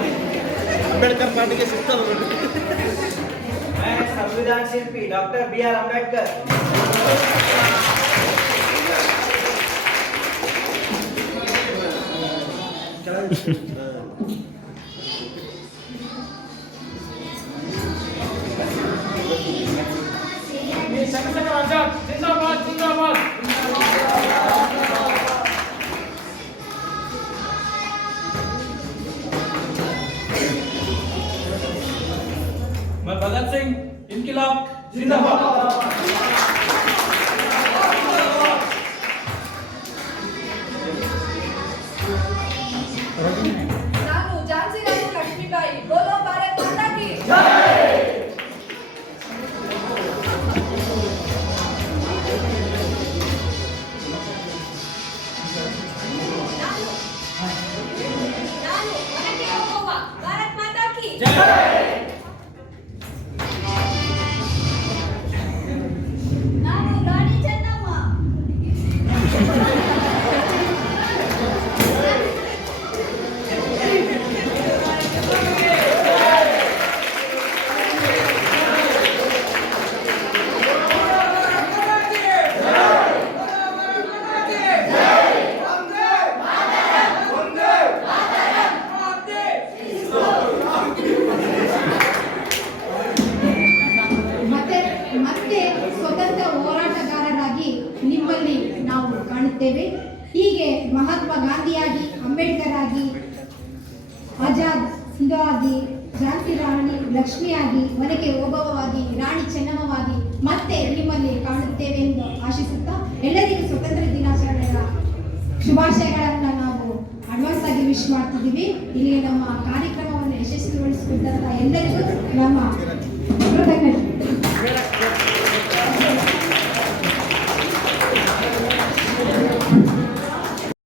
Ambedkar party के system मैं संविधान शिल्पी डॉक्टर BR अम्बेडकर मैं भगत सिंह इनकिलाब जिंदाबाद। ನಾನು ಝಾನ್ಸಿ ರಾಣಿ ಲಕ್ಷ್ಮೀಬಾಯಿ ಬೋಲೋ ಭಾರತ್ ಮಾತಾ ಕಿ ಜೈ। ನಾನು ಒನಕೆ ಓಬವ್ವ ಭಾರತ್ ಮಾತಾ ಕಿ ಜೈ। ನಾನು ರಾಣಿ ಚೆನ್ನಮ್ಮ ಮತ್ತೆ ಸ್ವತಂತ್ರ ಹೋರಾಟಗಾರರಾಗಿ ನಿಮ್ಮಲ್ಲಿ ನಾವು ಕಾಣುತ್ತೇವೆ. ಹೀಗೆ ಮಹಾತ್ಮ ಗಾಂಧಿಯಾಗಿ, ಅಂಬೇಡ್ಕರ್ ಆಗಿ, ಆಜಾದ್ ಹಿಂದೂ ಆಗಿ, ಝಾನ್ಸಿ ರಾಣಿ ಲಕ್ಷ್ಮಿಯಾಗಿ, ಒನಕೆ ಓಬವ್ವವಾಗಿ, ರಾಣಿ ಚೆನ್ನಮ್ಮವಾಗಿ ಮತ್ತೆ ನಿಮ್ಮಲ್ಲಿ ಕಾಣುತ್ತೇವೆ ಎಂದು ಆಶಿಸುತ್ತಾ ಎಲ್ಲರಿಗೂ ಸ್ವತಂತ್ರ ದಿನಾಚರಣೆಯ ಶುಭಾಶಯಗಳನ್ನು ನಾವು ಅಡ್ವಾನ್ಸ್ ಆಗಿ ವಿಶ್ ಮಾಡ್ತಿದ್ದೀವಿ. ಇಲ್ಲಿ ನಮ್ಮ ಕಾರ್ಯಕ್ರಮವನ್ನು ಯಶಸ್ವಿಗೊಳಿಸಿದಂಥ ಎಲ್ಲರಿಗೂ ನಮ್ಮ